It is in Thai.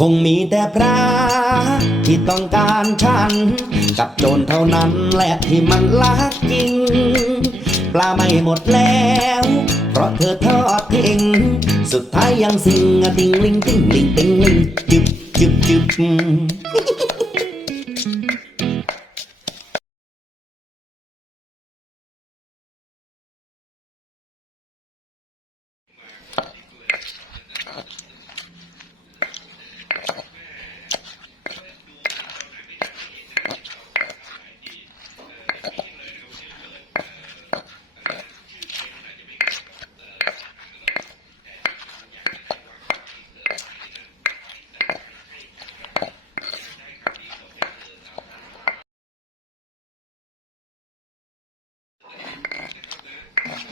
คงมีแต่พระที่ต้องการฉัน กับโจรเท่านั้นแหละที่มันลักจริงปลาไม่หมดแล้ว เพราะเธอทอดทิ้งสุดท้ายยังสิงติงลิงติงลิงติงลิงจึบจึบจึบ Yeah.